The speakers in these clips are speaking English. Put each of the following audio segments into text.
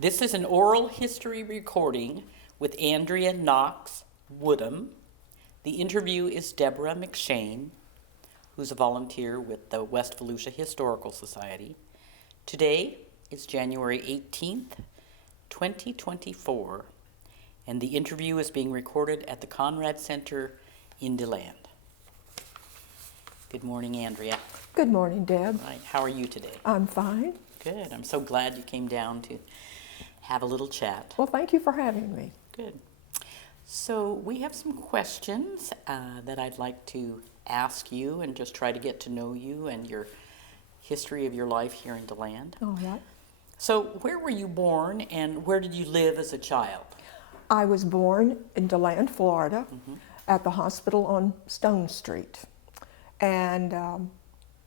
This is an oral history recording with Andrea Knox, Woodham. The interview is Deborah McShane, who's a volunteer with the West Volusia Historical Society. Today is January 18th, 2024, and the interview is being recorded at the Conrad Center in DeLand. Good morning, Andrea. Good morning, Deb. Right. How are you today? I'm fine. Good. I'm so glad you came down to have a little chat. Well, thank you for having me. Good. So we have some questions that I'd like to ask you and just try to get to know you and your history of your life here in DeLand. All right. So where were you born and where did you live as a child? I was born in DeLand, Florida, at the hospital on Stone Street. And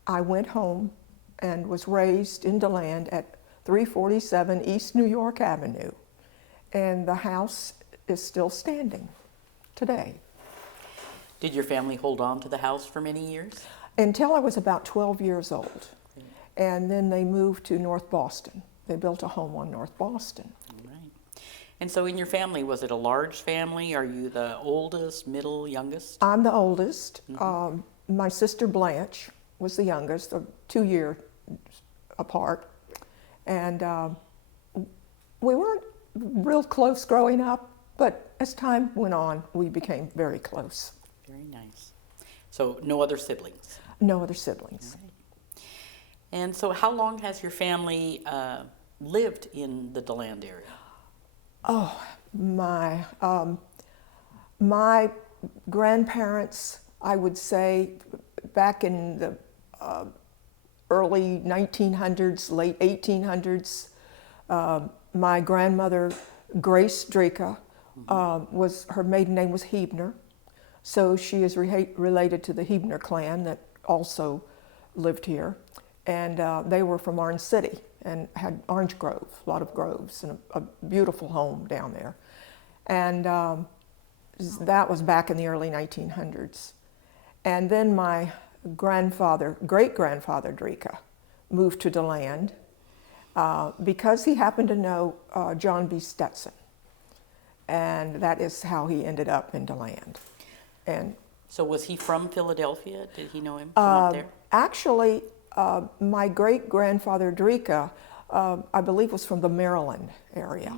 I went home and was raised in DeLand at 347 East New York Avenue. And the house is still standing today. Did your family hold on to the house for many years? Until I was about 12 years old. And then they moved to North Boston. They built a home on North Boston. All right. And so in your family, was it a large family? Are you the oldest, middle, youngest? I'm the oldest. My sister Blanche was the youngest, 2 years apart. And we weren't real close growing up, but as time went on, we became very close. Very nice. So no other siblings? No other siblings. All right. And so how long has your family lived in the DeLand area? Oh, my grandparents, I would say, back in the early 1900s, late 1800s, my grandmother, Grace Dreka, her maiden name was Hebner. So she is related to the Hebner clan that also lived here. And they were from Orange City and had orange grove, a lot of groves, and a beautiful home down there. And that was back in the early 1900s. And then my great-grandfather Dreka moved to DeLand because he happened to know John B. Stetson. And that is how he ended up in DeLand. And so was he from Philadelphia? Did he know him from up there? Actually, my great-grandfather Dreka, I believe, was from the Maryland area.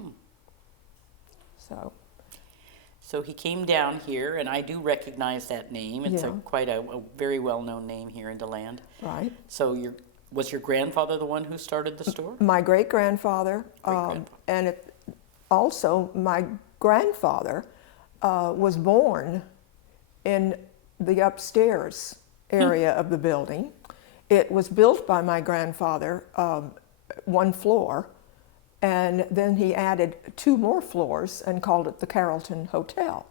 So he came down here, and I do recognize that name. It's quite a very well-known name here in DeLand. Right. So was your grandfather the one who started the store? My great-grandfather, and also my grandfather was born in the upstairs area of the building. It was built by my grandfather, one floor, and then he added 2 more floors and called it the Carrollton Hotel.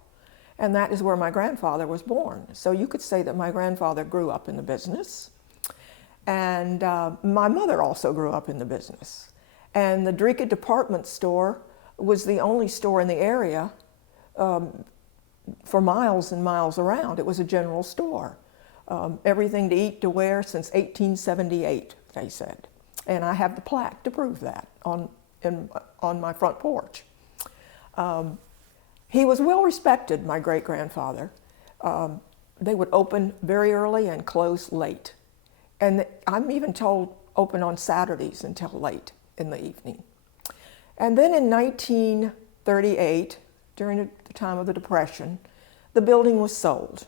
And that is where my grandfather was born. So you could say that my grandfather grew up in the business. And my mother also grew up in the business. And the Dreka department store was the only store in the area for miles and miles around. It was a general store. Everything to eat, to wear since 1878, they said. And I have the plaque to prove that on my front porch. He was well respected, my great-grandfather. They would open very early and close late. And I'm even told open on Saturdays until late in the evening. And then in 1938, during the time of the Depression, the building was sold.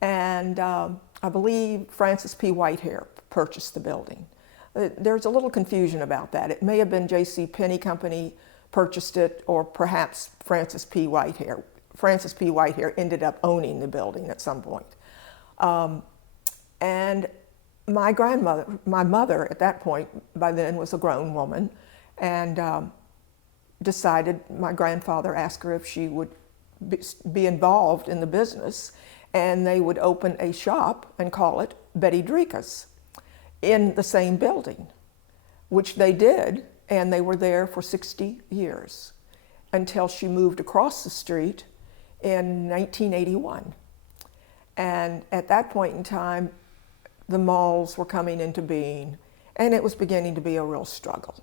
And I believe Francis P. Whitehair purchased the building. There's a little confusion about that. It may have been J.C. Penney Company purchased it, or perhaps Francis P. Whitehair. Francis P. Whitehair ended up owning the building at some point. And my mother at that point, by then, was a grown woman, and decided, my grandfather asked her if she would be involved in the business, and they would open a shop and call it Betty Dreka's in the same building, which they did, and they were there for 60 years until she moved across the street in 1981. And at that point in time, the malls were coming into being, and it was beginning to be a real struggle.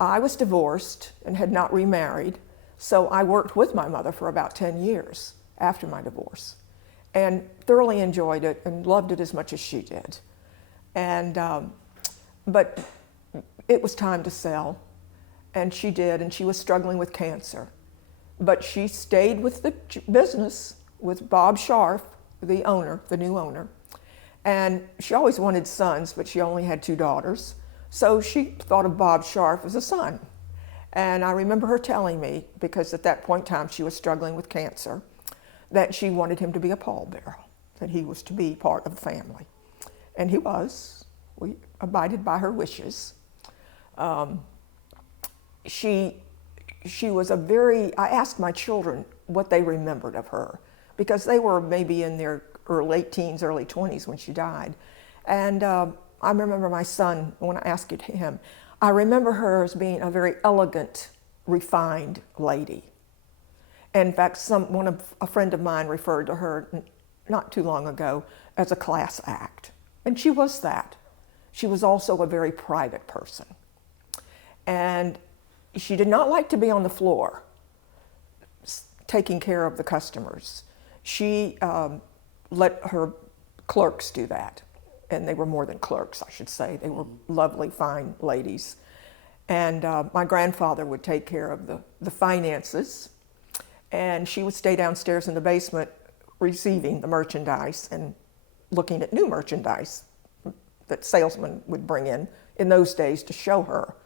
I was divorced and had not remarried, so I worked with my mother for about 10 years after my divorce and thoroughly enjoyed it and loved it as much as she did. And, but it was time to sell, and she did, and she was struggling with cancer. But she stayed with the business with Bob Scharf, the owner, the new owner. And she always wanted sons, but she only had 2 daughters. So she thought of Bob Scharf as a son. And I remember her telling me, because at that point in time she was struggling with cancer, that she wanted him to be a pallbearer, that he was to be part of the family. And he was. We abided by her wishes. She was a very, I asked my children what they remembered of her, because they were maybe in their late teens, early 20s when she died. And I remember my son, when I asked it to him, I remember her as being a very elegant, refined lady. In fact, a friend of mine referred to her not too long ago as a class act. And she was that. She was also a very private person. And she did not like to be on the floor taking care of the customers. She let her clerks do that. And they were more than clerks, I should say. They were lovely, fine ladies. And my grandfather would take care of the finances. And she would stay downstairs in the basement receiving the merchandise and looking at new merchandise that salesmen would bring in those days to show her.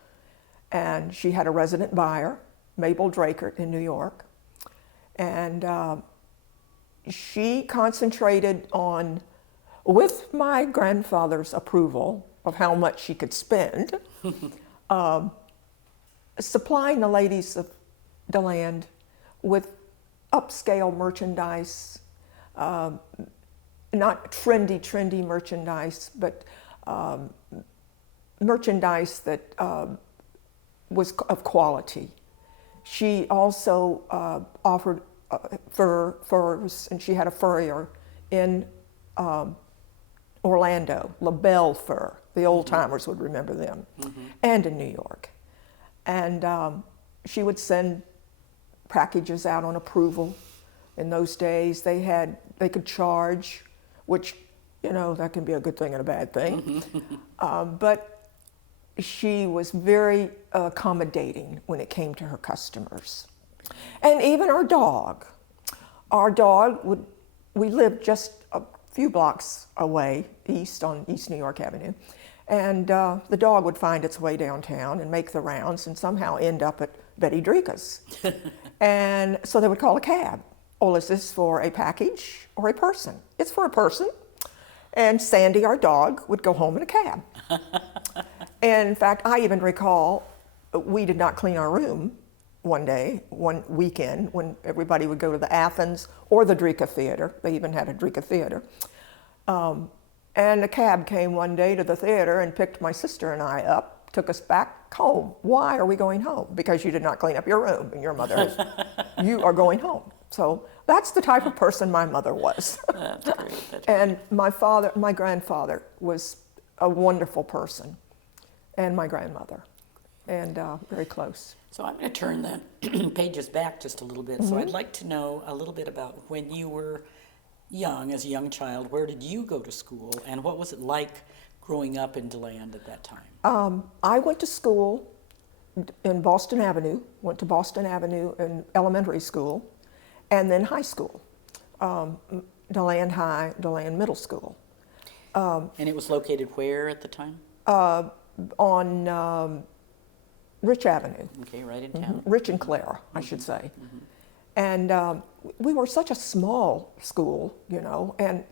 And she had a resident buyer, Mabel Dreka, in New York. And she concentrated on, with my grandfather's approval of how much she could spend, supplying the ladies of DeLand with upscale merchandise, not trendy merchandise, but merchandise that was of quality. She also offered furs, and she had a furrier in Orlando, LaBelle Fur. The old timers would remember them, and in New York. And she would send packages out on approval. In those days, they could charge, which, you know, that can be a good thing and a bad thing. But she was very accommodating when it came to her customers. And even our dog. We lived just a few blocks away, east on East New York Avenue. And the dog would find its way downtown and make the rounds and somehow end up at Betty Dreka's. And so they would call a cab. Oh, is this for a package or a person? It's for a person. And Sandy, our dog, would go home in a cab. And in fact, I even recall we did not clean our room one weekend, when everybody would go to the Athens or the Dreka Theater. They even had a Dreka Theater. And a cab came one day to the theater and picked my sister and I up, took us back home. Why are we going home? Because you did not clean up your room, and your mother is, you are going home. So that's the type of person my mother was. That's great. That's And my grandfather was a wonderful person, and my grandmother, and very close. So I'm going to turn the pages back just a little bit. So I'd like to know a little bit about when you were young, as a young child. Where did you go to school, and what was it like growing up in DeLand at that time? I went to school in Boston Avenue, went to Boston Avenue in elementary school, and then high school, DeLand High, DeLand Middle School. And it was located where at the time? On Rich Avenue. Okay, right in town. Rich and Clara, I should say. And we were such a small school, you know, and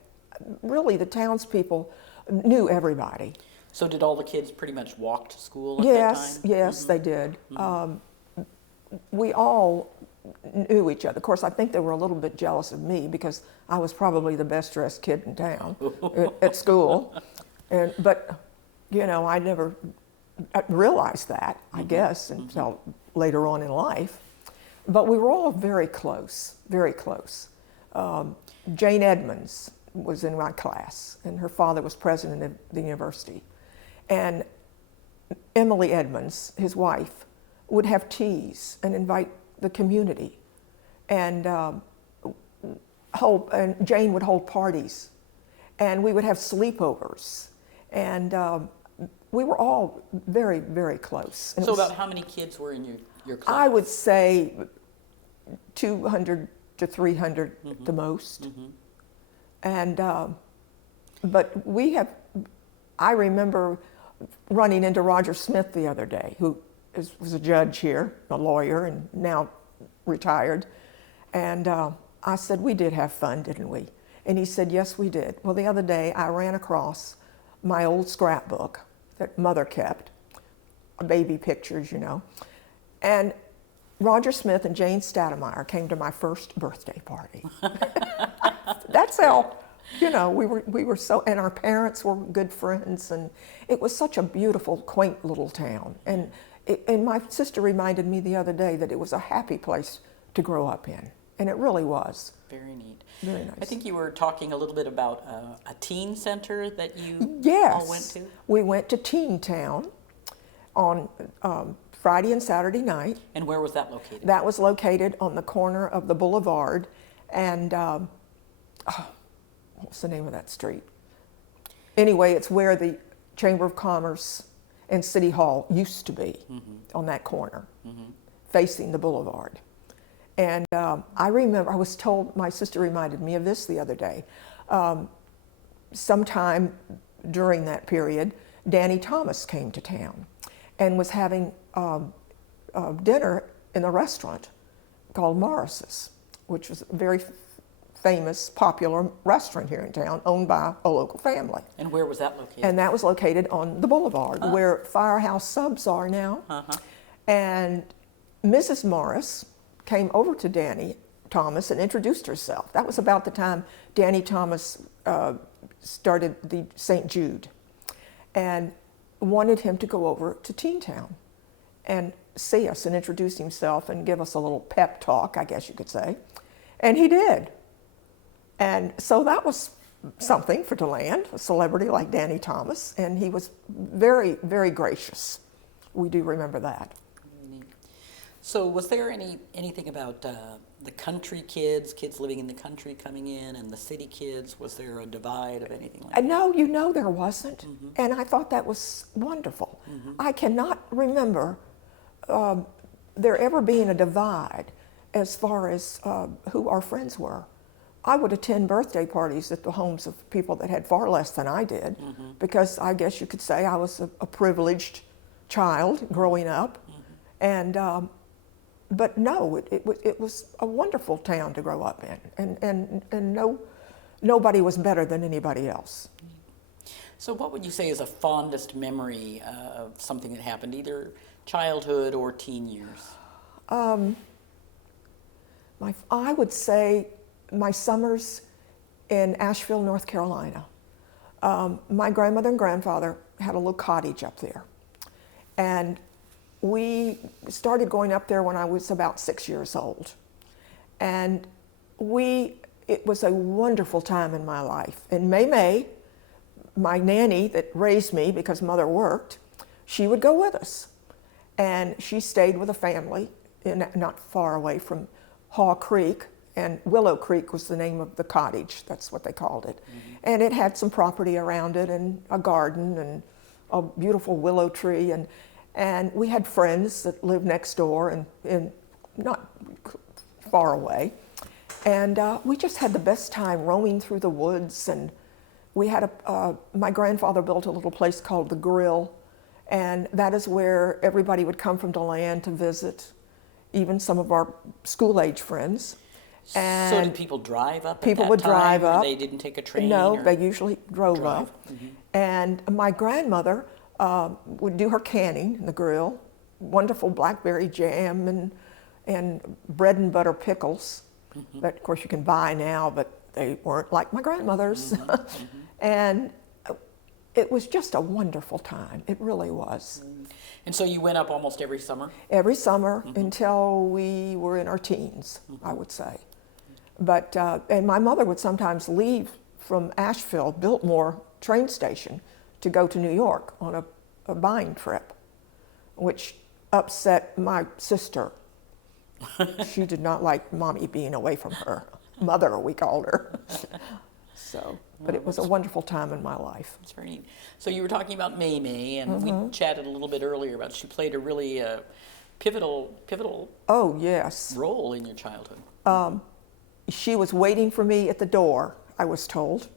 really the townspeople knew everybody. So did all the kids pretty much walk to school at that time? Yes, they did. We all knew each other. Of course, I think they were a little bit jealous of me because I was probably the best dressed kid in town at school. But, you know, I never realized that, I guess, until later on in life. But we were all very close, very close. Jane Edmonds was in my class, and her father was president of the university. And Emily Edmonds, his wife, would have teas and invite the community, and and Jane would hold parties, and we would have sleepovers, and we were all very, very close. And So about how many kids were in your class? I would say 200 to 300 at the most. And, but I remember running into Roger Smith the other day, who was a judge here, a lawyer, and now retired. And I said, we did have fun, didn't we? And he said, yes, we did. Well, the other day I ran across my old scrapbook that Mother kept, baby pictures, you know. And Roger Smith and Jane Stoudemire came to my first birthday party. That's how, you know, we were so, and our parents were good friends, and it was such a beautiful, quaint little town. And my sister reminded me the other day that it was a happy place to grow up in, and it really was. Very neat. Very nice. I think you were talking a little bit about a teen center that you Yes. all went to. We went to Teen Town on Friday and Saturday night. And where was that located? That was located on the corner of the Boulevard and, what's the name of that street? Anyway, it's where the Chamber of Commerce and City Hall used to be, on that corner, facing the Boulevard. And I remember, I was told, my sister reminded me of this the other day. Sometime during that period, Danny Thomas came to town and was having dinner in a restaurant called Morris's, which was a very famous, popular restaurant here in town, owned by a local family. And where was that located? And that was located on the Boulevard, where Firehouse Subs are now. And Mrs. Morris came over to Danny Thomas and introduced herself. That was about the time Danny Thomas started the St. Jude, and wanted him to go over to Teen Town and see us and introduce himself and give us a little pep talk, I guess you could say. And he did. And so that was something for DeLand, a celebrity like Danny Thomas, and he was very, very gracious. We do remember that. So was there anything about the country kids living in the country coming in, and the city kids? Was there a divide of anything like that? No, you know there wasn't. And I thought that was wonderful. I cannot remember there ever being a divide as far as who our friends were. I would attend birthday parties at the homes of people that had far less than I did, because I guess you could say I was a privileged child growing up. And but no, it was a wonderful town to grow up in, and nobody was better than anybody else. So what would you say is a fondest memory of something that happened, either childhood or teen years? I would say my summers in Asheville, North Carolina. My grandmother and grandfather had a little cottage up there, and we started going up there when I was about 6 years old. And it was a wonderful time in my life. And Mae Mae, my nanny that raised me because Mother worked, she would go with us. And she stayed with a family not far away from Haw Creek, and Willow Creek was the name of the cottage. That's what they called it. And it had some property around it and a garden and a beautiful willow tree. And we had friends that lived next door and not far away. And we just had the best time roaming through the woods. And we had my grandfather built a little place called the Grill. And that is where everybody would come from DeLand to visit, even some of our school-age friends. And so did people drive up? People at that would time, drive or up. They didn't take a train? No, or they usually drove up. Mm-hmm. And my grandmother would do her canning in the Grill, wonderful blackberry jam and bread and butter pickles that, of course, you can buy now, but they weren't like my grandmother's. And it was just a wonderful time. It really was. And so you went up almost every summer? Every summer until we were in our teens, I would say. But, and my mother would sometimes leave from Asheville, Biltmore train station, to go to New York on a buying trip, which upset my sister. She did not like Mommy being away from her. Mother, we called her. So, but it was a wonderful time in my life. It's very neat. So you were talking about Mae Mae, and we chatted a little bit earlier about she played a really pivotal Oh, yes. role in your childhood. She was waiting for me at the door, I was told.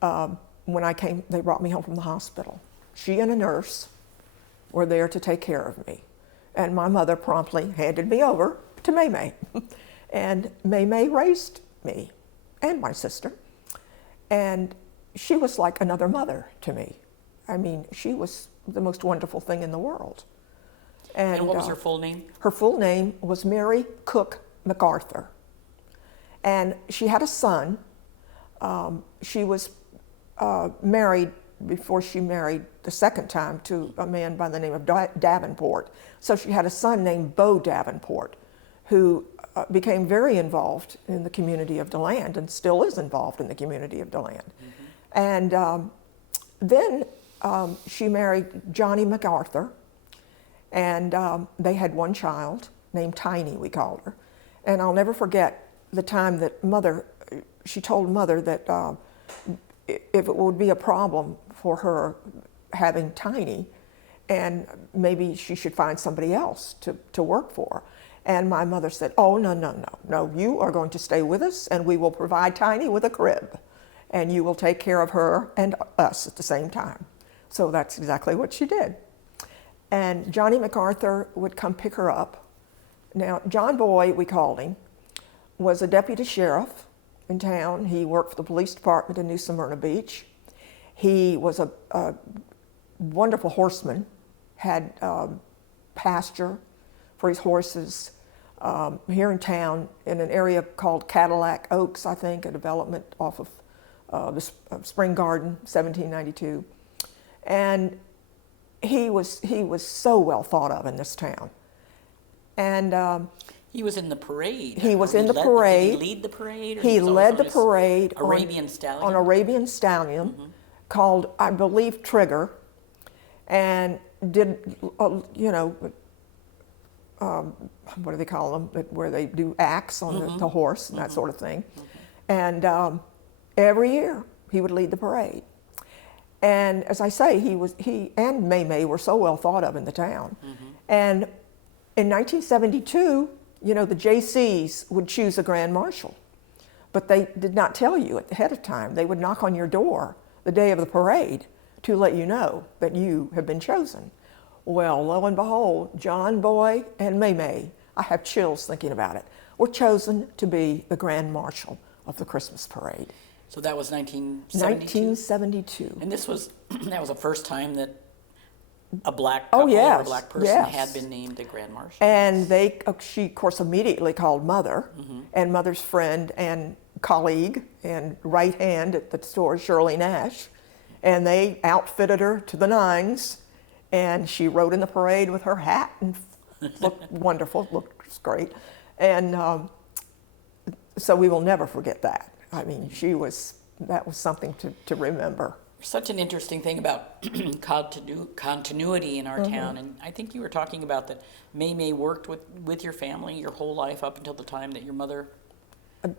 When I came, they brought me home from the hospital. She and a nurse were there to take care of me. And my mother promptly handed me over to Mae Mae. And Mae Mae raised me and my sister. And she was like another mother to me. I mean, she was the most wonderful thing in the world. And what was her full name? Her full name was Mary Cook McArthur. And she had a son. She was married before she married the second time to a man by the name of Davenport. So she had a son named Beau Davenport, who became very involved in the community of DeLand and still is involved in the community of DeLand. And then she married Johnny McArthur, and they had one child named Tiny, we called her. And I'll never forget the time that she told Mother that if it would be a problem for her having Tiny, and maybe she should find somebody else to work for. And my mother said, oh, no, you are going to stay with us, and we will provide Tiny with a crib, and you will take care of her and us at the same time. So that's exactly what she did. And Johnny McArthur would come pick her up. Now, John Boy, we called him, was a deputy sheriff in town. He worked for the police department in New Smyrna Beach. He was a wonderful horseman, had pasture for his horses here in town in an area called Cadillac Oaks, I think, a development off of the Spring Garden, 1792. And he was so well thought of in this town. And he was in the parade. He was in the parade. Did he lead the parade? He led the parade Arabian Stallion? On Arabian Stallion, called, I believe, Trigger, and did, what do they call them, where they do acts on the horse and that sort of thing. And every year he would lead the parade. And as I say, he and Mae Mae were so well thought of in the town. And in 1972, the JCs would choose a grand marshal, but they did not tell you ahead of time. They would knock on your door the day of the parade to let you know that you have been chosen. Well, lo and behold, John Boy and Mae Mae, I have chills thinking about it, were chosen to be the grand marshal of the Christmas parade. So that was 1972? 1972. And that was the first time that a black couple or a black person had been named a grand marshal. And she, of course, immediately called Mother, and Mother's friend and colleague and right hand at the store, Shirley Nash, and they outfitted her to the nines, and she rode in the parade with her hat and looked wonderful, looked great. And so we will never forget that. I mean, that was something to remember. Such an interesting thing about continuity in our town, and I think you were talking about that Mae Mae worked with your family your whole life up until the time that your mother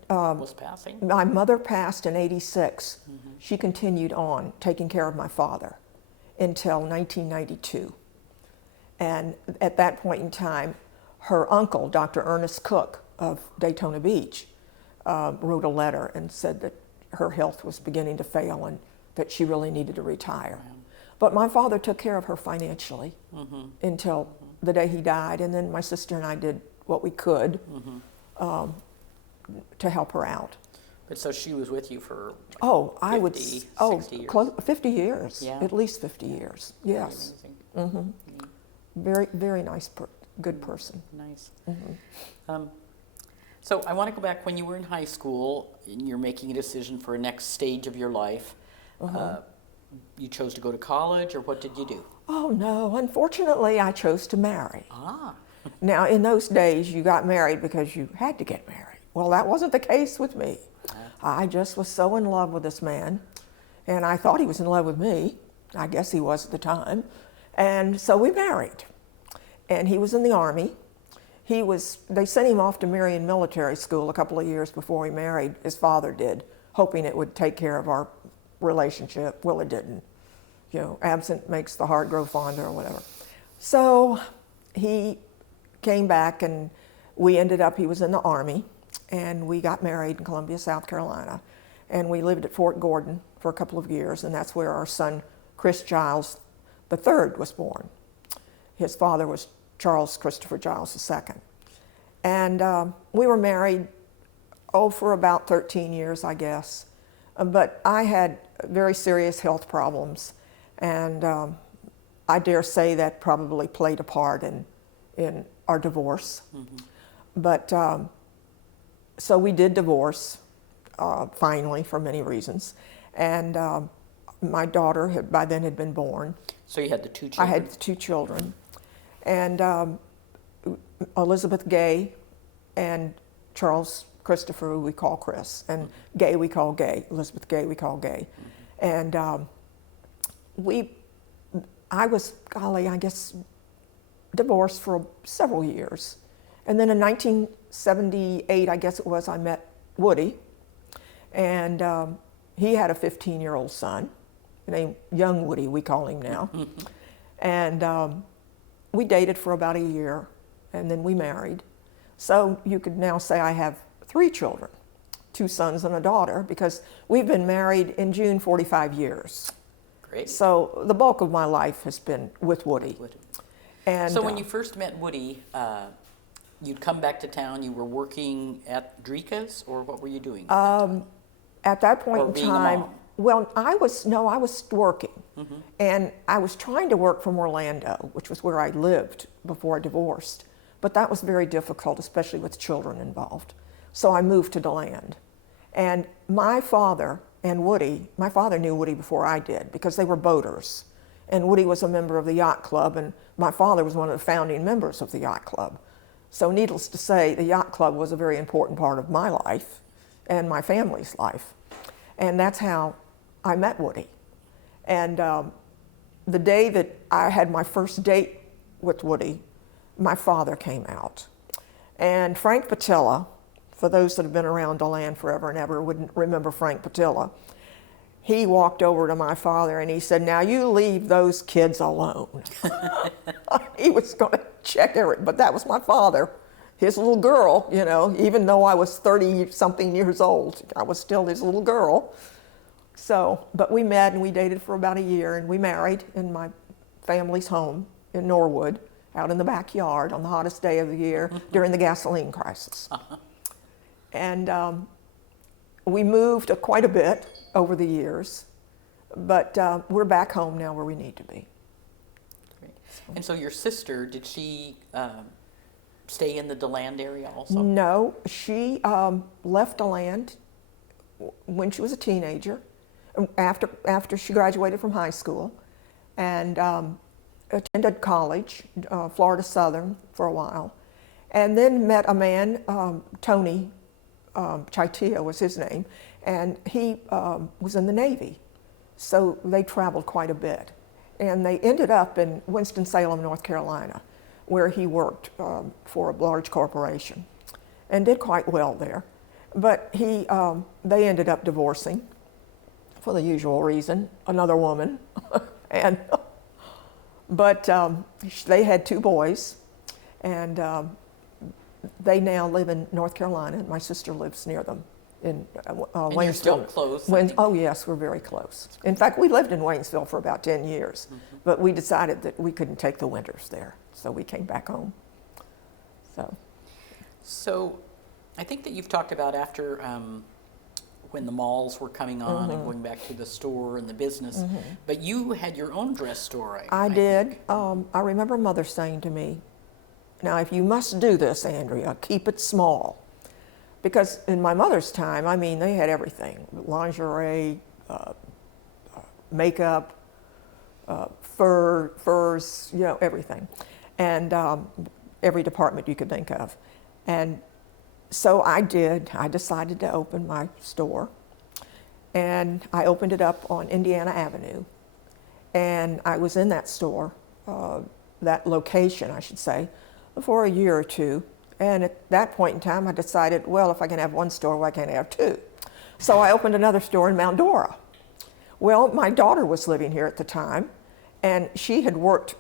was passing? My mother passed in '86. She continued on taking care of my father until 1992. And at that point in time, her uncle, Dr. Ernest Cook of Daytona Beach, wrote a letter and said that her health was beginning to fail and that she really needed to retire. But my father took care of her financially until the day he died, and then my sister and I did what we could to help her out. But so she was with you for 60 years. 50 years, Yeah. at least 50 years, yes. Very, very nice, good person. Nice. So I want to go back when you were in high school and you're making a decision for a next stage of your life. You chose to go to college, or what did you do? Oh no, unfortunately I chose to marry. Ah. Now in those days you got married because you had to get married. Well, that wasn't the case with me. I just was so in love with this man, and I thought he was in love with me. I guess he was at the time. And so we married. and he was in the Army. They sent him off to Marion Military School a couple of years before he married. His father did, hoping it would take care of our relationship. Well, it didn't. You know, absent makes the heart grow fonder or whatever. So he came back, and he was in the Army, and we got married in Columbia, South Carolina. And we lived at Fort Gordon for a couple of years, and that's where our son, Chris Giles III, was born. His father was Charles Christopher Giles II. And we were married, for about 13 years, I guess. But I had very serious health problems, and I dare say that probably played a part in our divorce. Mm-hmm. But so we did divorce, finally, for many reasons. And my daughter by then had been born. So you had the two children? I had the two children. And Elizabeth Gay and Charles Christopher, who we call Chris, and Gay we call Gay. Elizabeth Gay we call Gay. And I was, I guess, divorced for several years. And then in 1978, I guess it was, I met Woody. And he had a 15-year-old son, named Young Woody, we call him now. And we dated for about a year, and then we married. So you could now say I have 3 children, 2 sons and a daughter, because we've been married in June 45 years. Great. So the bulk of my life has been with Woody. And so when you first met Woody, you'd come back to town, you were working at Dreka's, or what were you doing? At that point or in being time, a mom? well, I was working. Mm-hmm. And I was trying to work from Orlando, which was where I lived before I divorced. But that was very difficult, especially with children involved. So I moved to DeLand. And my father and Woody, my father knew Woody before I did because they were boaters. And Woody was a member of the yacht club, and my father was one of the founding members of the yacht club. So needless to say, the yacht club was a very important part of my life and my family's life. And that's how I met Woody. And the day that I had my first date with Woody, my father came out. And Frank Patilla, for those that have been around DeLand forever and ever wouldn't remember Frank Patilla, he walked over to my father and he said, "Now you leave those kids alone." He was going to check everything, but that was my father. His little girl, you know, even though I was 30-something years old, I was still his little girl. So, but we met and we dated for about a year, and we married in my family's home in Norwood, out in the backyard on the hottest day of the year during the gasoline crisis. Uh-huh. And we moved quite a bit over the years, but we're back home now where we need to be. Great. And so your sister, did she stay in the DeLand area also? No, she left DeLand when she was a teenager, after she graduated from high school, and attended college, Florida Southern, for a while, and then met a man, Tony Chaitia was his name, and he was in the Navy. So they traveled quite a bit. And they ended up in Winston-Salem, North Carolina, where he worked for a large corporation and did quite well there. But they ended up divorcing for the usual reason, another woman. But they had 2 boys, and they now live in North Carolina, and my sister lives near them in Waynesville. And you're still close? Oh yes, we're very close. In fact, we lived in Waynesville for about 10 years, but we decided that we couldn't take the winters there, so we came back home. So I think that you've talked about after when the malls were coming on and going back to the store and the business, but you had your own dress store, I did. I remember Mother saying to me, "Now, if you must do this, Andrea, keep it small." Because in my mother's time, I mean, they had everything: lingerie, makeup, furs, you know, everything, and every department you could think of. And so I decided to open my store, and I opened it up on Indiana Avenue. And I was in that store that location, I should say, for a year or two. And at that point in time, I decided, well, if I can have one store, why can't I have two? So I opened another store in Mount Dora. Well, my daughter was living here at the time, and she had worked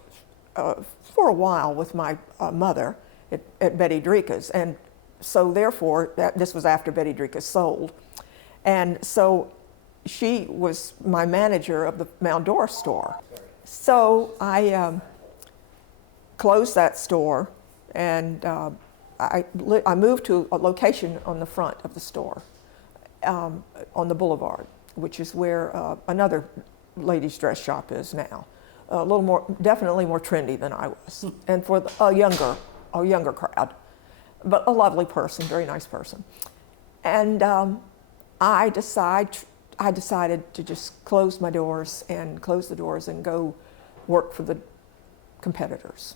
for a while with my mother at Betty Dreka's. And so therefore, this was after Betty Dreka sold. And so she was my manager of the Mount Dora store. So I closed that store, and I moved to a location on the front of the store, on the boulevard, which is where another ladies' dress shop is now. A little more, definitely more trendy than I was, and for a younger crowd, but a lovely person, very nice person. And I decided to just close my doors and close the doors and go work for the competitors.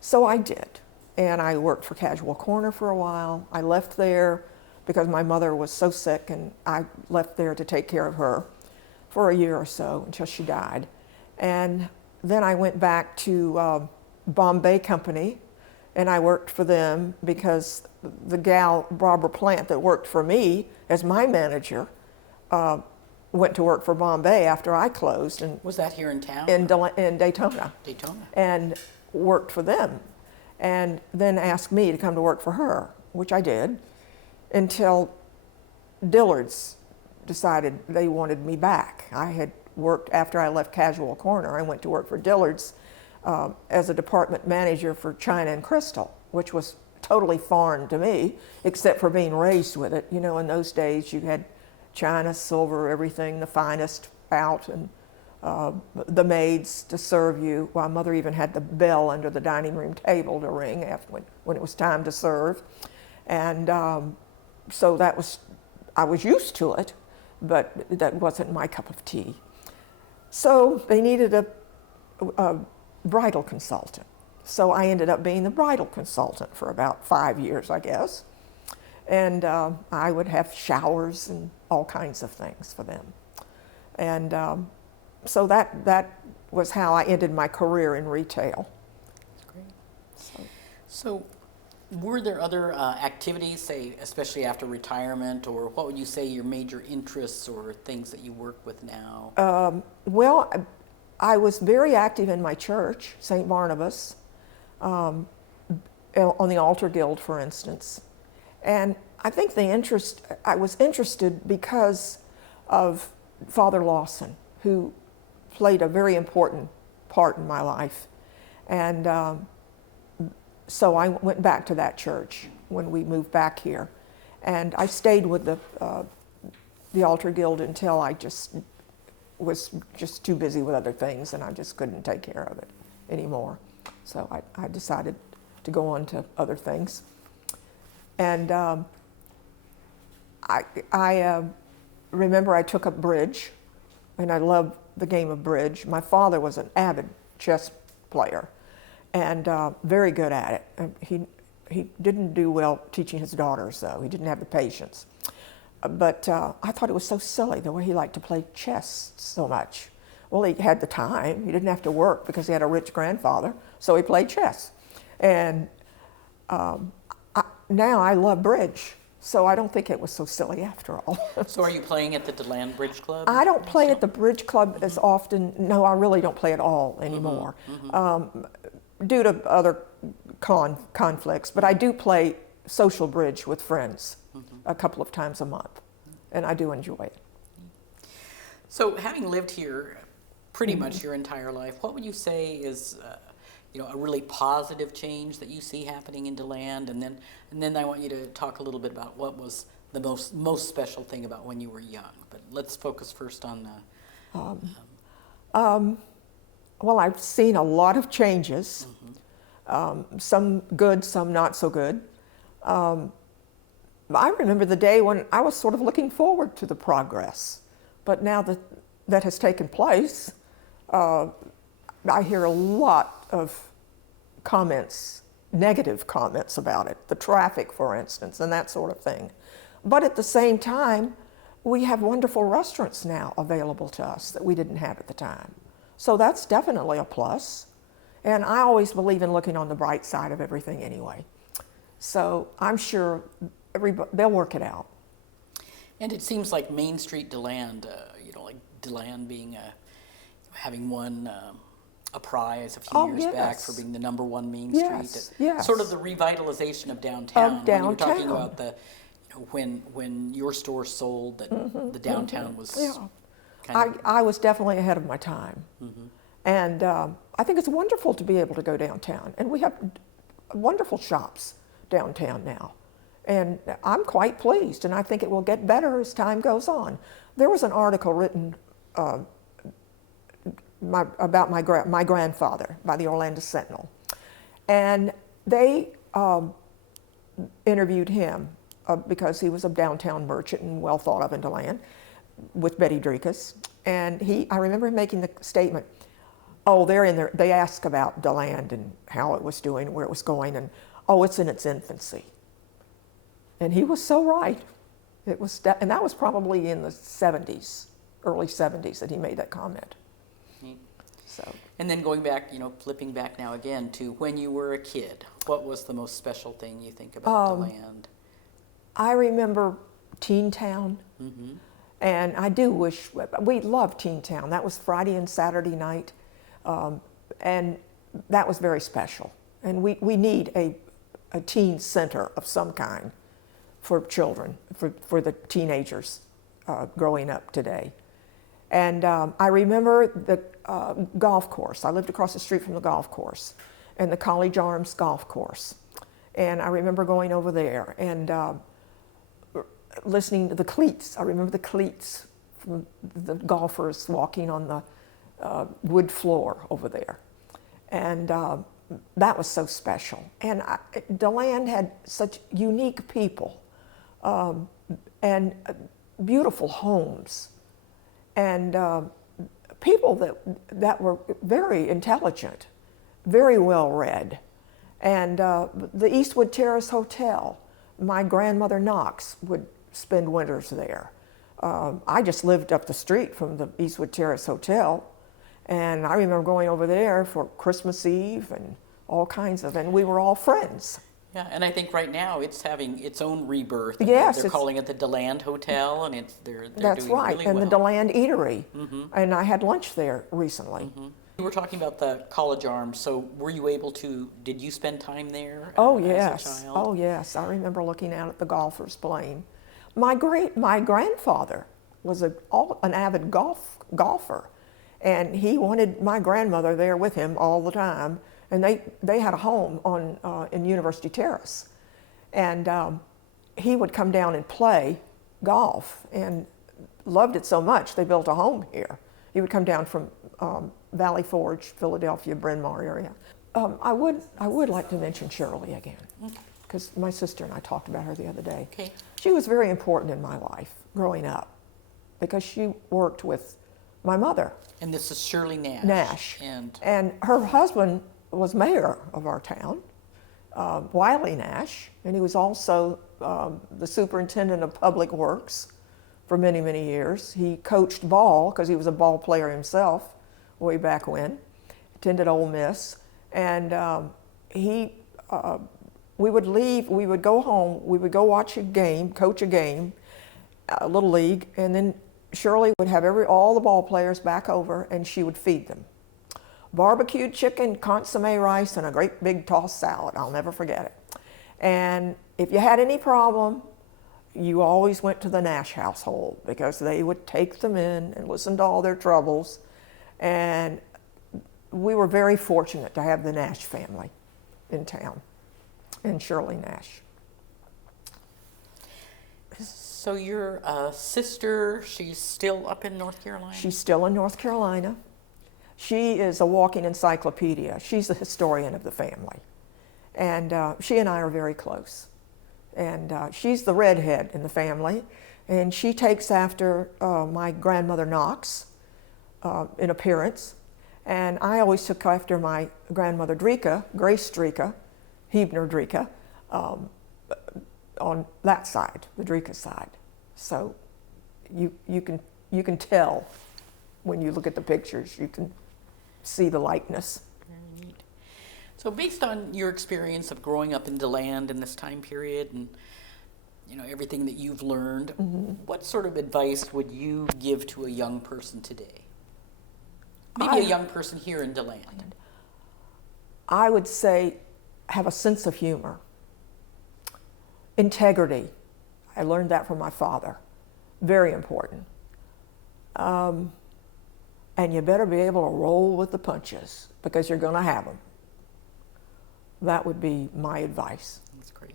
So I did, and I worked for Casual Corner for a while. I left there because my mother was so sick, and I left there to take care of her for a year or so until she died. And then I went back to Bombay Company, and I worked for them because the gal, Barbara Plant, that worked for me as my manager, went to work for Bombay after I closed. And was that here in town? In Daytona. Daytona. And worked for them. And then asked me to come to work for her, which I did, until Dillard's decided they wanted me back. I had worked, after I left Casual Corner, I went to work for Dillard's as a department manager for China and Crystal, which was totally foreign to me, except for being raised with it. You know, in those days you had china, silver, everything, the finest out, and the maids to serve you. My mother even had the bell under the dining room table to ring after when it was time to serve. And so that was, I was used to it, but that wasn't my cup of tea. So they needed a bridal consultant. So I ended up being the bridal consultant for about 5 years, I guess. And I would have showers and all kinds of things for them. And so that was how I ended my career in retail. That's great. So were there other activities, say, especially after retirement, or what would you say your major interests or things that you work with now? Well, I was very active in my church, St. Barnabas, on the Altar Guild, for instance. And I think I was interested because of Father Lawson, who played a very important part in my life. And so I went back to that church when we moved back here. And I stayed with the Altar Guild until I was just too busy with other things, and I just couldn't take care of it anymore. So I decided to go on to other things. And I remember I took up bridge, and I loved the game of bridge. My father was an avid chess player, and very good at it. And he didn't do well teaching his daughters, though. He didn't have the patience. But I thought it was so silly the way he liked to play chess so much. Well, he had the time. He didn't have to work because he had a rich grandfather, so he played chess. And now I love bridge, so I don't think it was so silly after all. So are you playing at the DeLand Bridge Club? I don't play at the bridge club as often. No, I really don't play at all anymore, due to other conflicts. But I do play social bridge with friends a couple of times a month, and I do enjoy it. So having lived here pretty much your entire life, what would you say is a really positive change that you see happening in DeLand? And then I want you to talk a little bit about what was the most special thing about when you were young. But let's focus first on well, I've seen a lot of changes, some good, some not so good. I remember the day when I was sort of looking forward to the progress, but now that has taken place, I hear a lot of comments, negative comments about it, the traffic, for instance, and that sort of thing. But at the same time, we have wonderful restaurants now available to us that we didn't have at the time. So that's definitely a plus. And I always believe in looking on the bright side of everything anyway. So I'm sure they'll work it out. And it seems like Main Street DeLand, like DeLand being having won a prize a few years back for being the #1 Main Street. Yes. Sort of the revitalization of downtown. Of downtown. When you're talking about the, when your store sold, that the downtown was kind of... I was definitely ahead of my time. And I think it's wonderful to be able to go downtown. And we have wonderful shops downtown now. And I'm quite pleased, and I think it will get better as time goes on. There was an article written about my grandfather by the Orlando Sentinel, and they interviewed him because he was a downtown merchant and well thought of in DeLand with Betty Dreka's. And I remember him making the statement, oh, they're in there, they asked about DeLand and how it was doing, where it was going, and oh, it's in its infancy. And he was so right. And that was probably in the 70s, early 70s, that he made that comment. So. And then going back, flipping back now again to when you were a kid, what was the most special thing you think about DeLand? I remember Teen Town. And I do wish, we loved Teen Town. That was Friday and Saturday night. And that was very special. And we need a teen center of some kind for children, for the teenagers growing up today. And I remember the golf course. I lived across the street from the golf course and the College Arms golf course. And I remember going over there and listening to the cleats. I remember the cleats from the golfers walking on the wood floor over there. And that was so special. And DeLand had such unique people and beautiful homes and people that were very intelligent, very well read. And the Eastwood Terrace Hotel, my grandmother Knox would spend winters there. I just lived up the street from the Eastwood Terrace Hotel, and I remember going over there for Christmas Eve and all kinds of, and we were all friends. Yeah, and I think right now it's having its own rebirth. Yes, they're calling it the DeLand Hotel, and they're that's doing right, really and well. the DeLand Eatery, and I had lunch there recently. You were talking about the College Arms, so were you able to, did you spend time there Oh as yes, a child? oh yes, I remember looking out at the golfers playing. My grandfather was an avid golfer, and he wanted my grandmother there with him all the time. And they had a home in University Terrace, and he would come down and play golf, and loved it so much they built a home here. He would come down from Valley Forge, Philadelphia, Bryn Mawr area. I would like to mention Shirley again, because my sister and I talked about her the other day. Okay. She was very important in my life growing up, because she worked with my mother. And this is Shirley Nash. Nash. And her husband was mayor of our town, Wiley Nash, and he was also the superintendent of public works for many, many years. He coached ball, because he was a ball player himself way back when, attended Ole Miss, and we would leave, we would go home, we would go watch a game, coach a game, a little league, and then Shirley would have all the ball players back over, and she would feed them. Barbecued chicken, consomme rice, and a great big tossed salad. I'll never forget it. And if you had any problem, you always went to the Nash household, because they would take them in and listen to all their troubles. And we were very fortunate to have the Nash family in town, and Shirley Nash. so your sister, she's still up in North Carolina? She's still in North Carolina. She is a walking encyclopedia. She's the historian of the family. And she and I are very close. And she's the redhead in the family. And she takes after my grandmother Knox in appearance. And I always took after my grandmother Dreka, Grace Dreka, Hebner Dreka, on that side, the Dreka side. So you can tell when you look at the pictures, you can see the likeness. Very neat. So based on your experience of growing up in DeLand in this time period and everything that you've learned, what sort of advice would you give to a young person today? Maybe a young person here in DeLand. I would say have a sense of humor. Integrity. I learned that from my father. Very important. And you better be able to roll with the punches because you're going to have them. That would be my advice. That's great.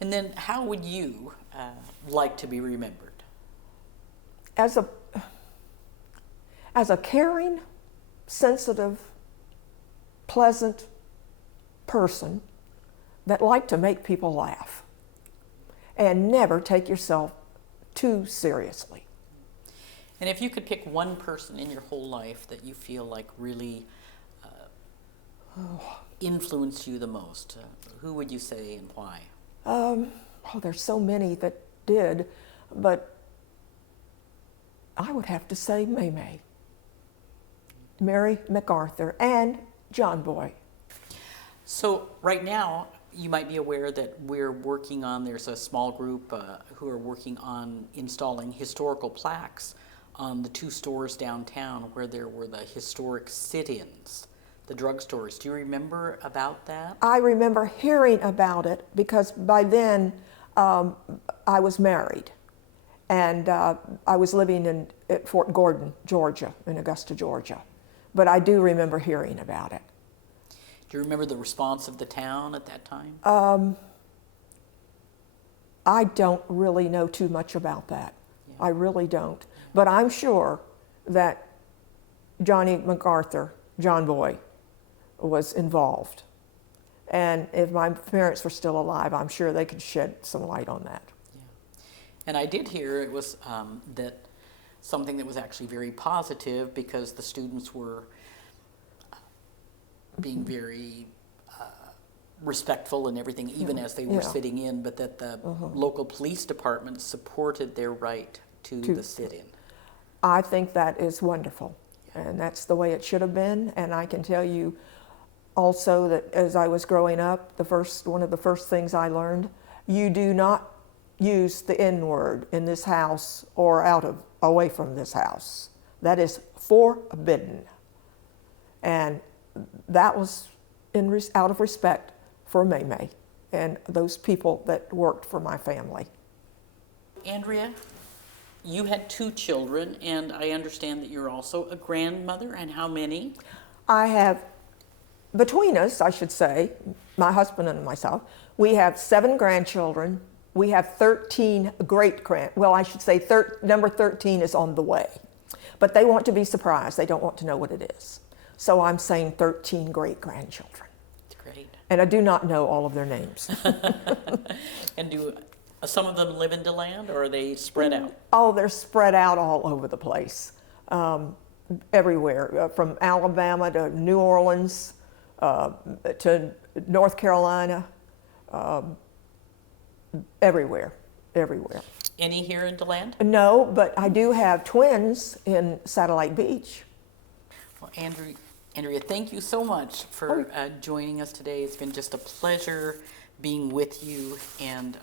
And then how would you like to be remembered? As a caring, sensitive, pleasant person that liked to make people laugh and never take yourself too seriously. And if you could pick one person in your whole life that you feel like really influenced you the most, who would you say and why? There's so many that did, but I would have to say Mae Mae, Mae McArthur, and John Boy. So right now, you might be aware that there's a small group who are working on installing historical plaques on the 2 stores downtown where there were the historic sit-ins, the drugstores. Do you remember about that? I remember hearing about it because by then I was married and I was living at Fort Gordon, Georgia, in Augusta, Georgia. But I do remember hearing about it. Do you remember the response of the town at that time? I don't really know too much about that. Yeah. I really don't. But I'm sure that Johnny McArthur, John Boy, was involved. And if my parents were still alive, I'm sure they could shed some light on that. Yeah. And I did hear it was that something that was actually very positive because the students were being very respectful and everything, even as they were sitting in, but that the local police department supported their right to the sit-in. I think that is wonderful, and that's the way it should have been. And I can tell you also that as I was growing up, one of the first things I learned, you do not use the N-word in this house or away from this house. That is forbidden. And that was out of respect for Mae Mae and those people that worked for my family. Andrea, you had 2 children, and I understand that you're also a grandmother, and how many? I have, between us, I should say, my husband and myself, we have 7 grandchildren. We have 13 well, I should say number 13 is on the way. But they want to be surprised. They don't want to know what it is. So I'm saying 13 great-grandchildren. That's great. And I do not know all of their names. And do some of them live in DeLand, or are they spread out? Oh, they're spread out all over the place, everywhere, from Alabama to New Orleans to North Carolina, everywhere. Any here in DeLand? No, but I do have twins in Satellite Beach. Well, Andrea, thank you so much for joining us today. It's been just a pleasure being with you, and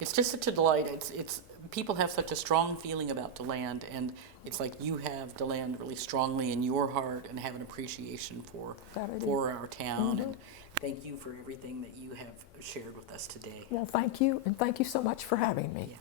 it's just such a delight. It's people have such a strong feeling about DeLand, and it's like you have DeLand really strongly in your heart and have an appreciation for our town. And thank you for everything that you have shared with us today. Well, thank you, and thank you so much for having me. Yeah.